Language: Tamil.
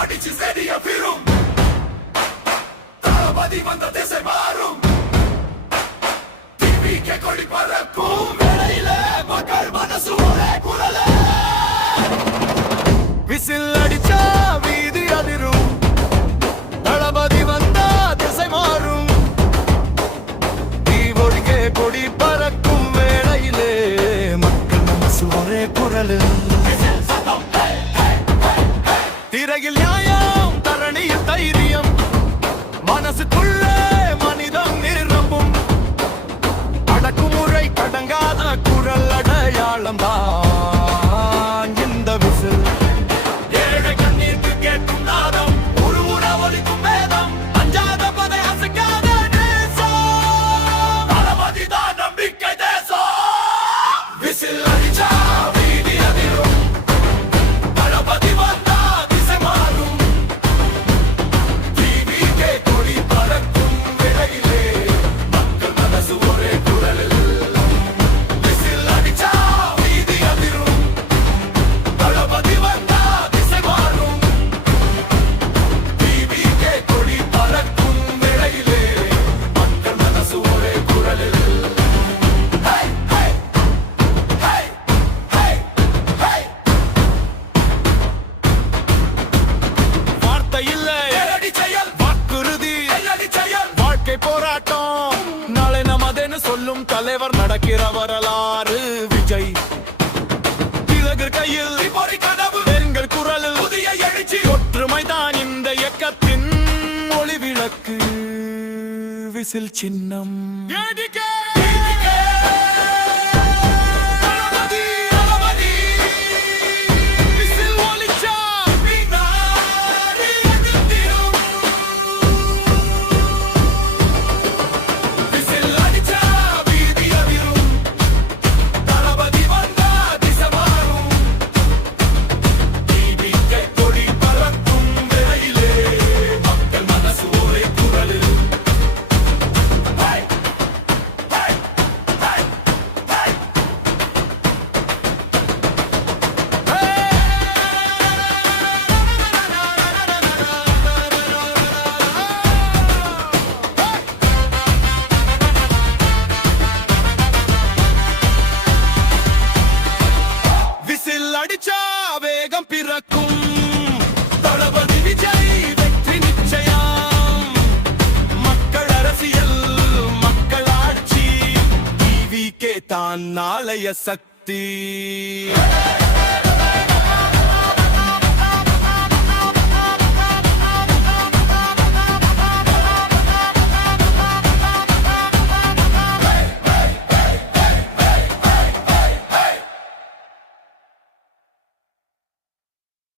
அடிச்சு செடிய பிரும் தளபதி வந்த திசை மாறும் டிவிக்கு கொடி பறக்கும் வேளையில மக்கள் மனசு ஒரே குரல விசில் அடிச்சா வீதி அதிரும் தளபதி வந்தா திசை மாறும் தீவொடிக்கே கொடி பறக்கும் வேளையிலே மக்கள் மனசு ஒரே குரல் திரையில் நியாயம் தரணியில் தைரியம் மனசுக்குள்ளே மனிதம் நிரம்பும் அடக்குமுறை கடங்காத குரல் அடையாளம் தான் இந்த விசில் ஏழை கண்ணீருக்கு கேட்கும் நாதம் ஒரு உணவளிக்கும் வேதம் அஞ்சாத பதை அசைக்காத நேசம் தளபதி தான் நம்பிக்கை தேசம் விசில் அடிச்சா வீதி அதிரும் தளபதி வந்தா திசை மாறும் டிவிக்கே கொடி பறக்கும் விலையிலே மக்கள் மனசு ஒரே குரலில் விசில் அடிச்சா வீதி அதிரும் தளபதி வந்தா திசை மாறும் டிவிக்கே கொடி பறக்கும் விலையிலே மக்கள் மனசு ஒரே குரலில் வார்த்தை இல்லை வாக்குறுதி வாழ்க்கை போராட்டம் நாளை நமதென்னு சொல்லும் தலைவர் நடக்கிற வரலாறு விஜய் திலகர் கையில் எங்கள் குரலில் புதிய எழுச்சி ஒற்றுமைதான் இந்த இயக்கத்தின் ஒளி விளக்கு விசில் சின்னம் விசில் ஒலிச்சா பின்னாடி எதிர்த்திடும் விசில் அடிச்சா வீதி அதிரும் தளபதி வந்தா திசை மாறும் டிவிக்கே கொடி பறக்கும் விலையிலே மக்கள் மனசு ஒரே குரலில் விசில் அடிச்சா வேகம் பிறக்கும் தளபதி விஜய் வெற்றி நிச்சயம் மக்கள் அரசியல் மக்கள் ஆட்சி டிவிக்கே தான் நாளைய சக்தி